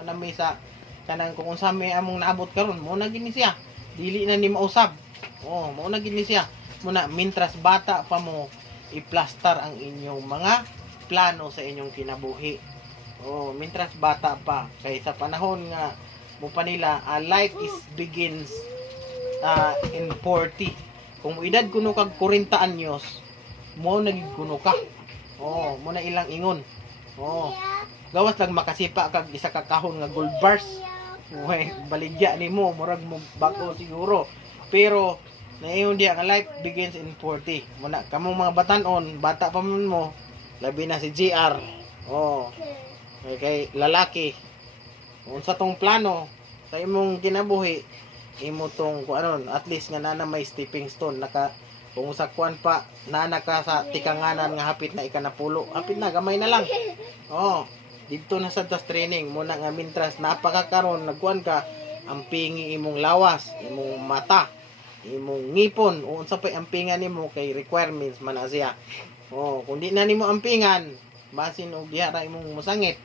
mo na may sa kanang kung unsa may among naabot karon mo na gini siya, dili na ni mausab. Mo na gini siya muna mintras bata pa mo iplastar ang inyong mga plano sa inyong kinabuhi. Mintras bata pa kay sa panahon nga mo pa nila life is begins in 40. Kung edad kuno kag 40 anyos mo nagig kuno ka. Mo na ilang ingon. Gawas lang makasipa kag isa ka kahon nga gold bars. Baligya nimo murag mo bag-o siguro. Pero naingon diya nga life begins in 40. Muna kamong mga batanon, bata pa man mo, labi na si GR. Kay lalaki. Unsa tong plano sa imong kinabuhi, imo tong kuanon, at least nga nana may stepping stone naka kung sa kuan pa nana ka sa tikanganan nga hapit na ikanapulo. Hapit na gamay na lang. Dito na sa tas training mo na nga mintras napakakaron nagkuan ka ang pingi imong lawas, imong mata, imong ngipon, unsa pay ampingan nimo kay requirements man na siya. Kung di na nimo ampingan, basin og diha ra imong musangit.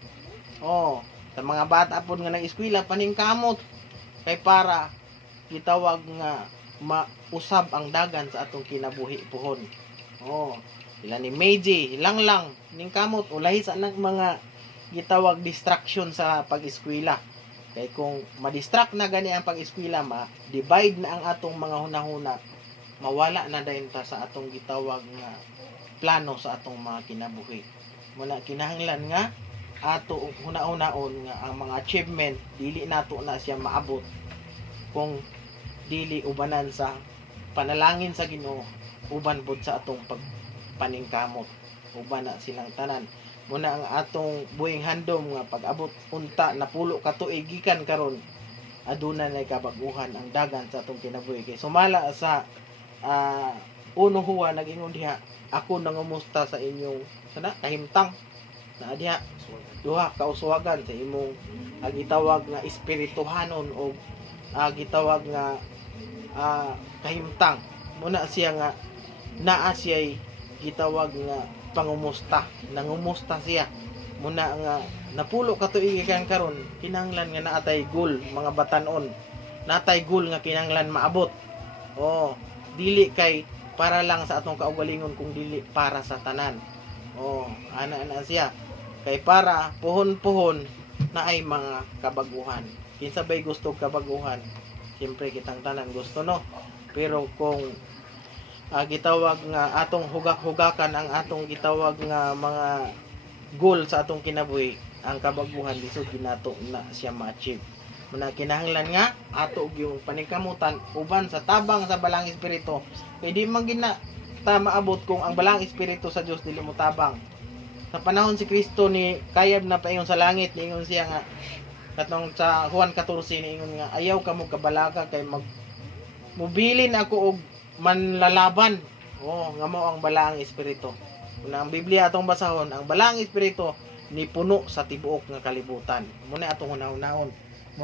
Sa mga bata pod nga nag-eskwela paningkamot kay para gitawag nga mausab ang dagan sa atong kinabuhi pohon. Ila ni Meiji, lang ningkamot ulahi sa mga gitawag distraction sa pag-eskwela. Kay kung ma-distract na gani ang pag-eskwela, ma-divide na ang atong mga hunahuna, mawala na dayon ta sa atong gitawag nga plano sa atong mga kinabuhi. Muna kinahanglan nga ato huna-hunaon nga ang mga achievement dili nato na siya maabot kung dili ubanan sa panalangin sa Ginoo, uban pod sa atong pagpaningkamot, uban na silang tanan. Muna ang atong buhing handom nga pag-abot unta na pulo ka tuig gikan karon aduna nay kabaguhan ang dagan sa atong kinabuhi. Kay sumala sa uno huwa nag-ingon diha, ako nangumusta sa inyong kahimtang na diha duha ka uswagan sa imong gitawag nga espirituhanon o gitawag nga kahimtang. Muna siya nga naa siya gitawag nga pangumusta, nangumusta siya. Muna nga napulo ka tuig gikan karon, kinahanglan nga naatay goal mga batanon, natay goal nga kinahanglan maabot. Dili kay para lang sa atong kaugalingon, kung dili para sa tanan. Ana siya kay para puhon-puhon na ay mga kabaguhan. Kinsa bay gusto kabaguhan? Siyempre kitang tanan gusto, no? Pero kung gitawag nga atong hugak-hugakan ang atong gitawag nga mga goal sa atong kinabuhi, ang kabaguhan lisod ginato na siya ma-achieve. Muna kinahanglan nga ato yung paningkamutan uban sa tabang sa balang espiritu. Kay di man gina ta maabot kung ang balang espiritu sa Dios dili mo tabang. Sa panahon si Kristo ni kayab na paingon sa langit, niingon siya nga katong sa Juan 14 niingon nga ayaw ka mo kabalaga kay mubilin ako og manlalaban. Nga mao ang balang espiritu. Kung ang Biblia atong basahon, ang balang espiritu ni puno sa tibuok nga kalibutan. Muna atong hunahunahon.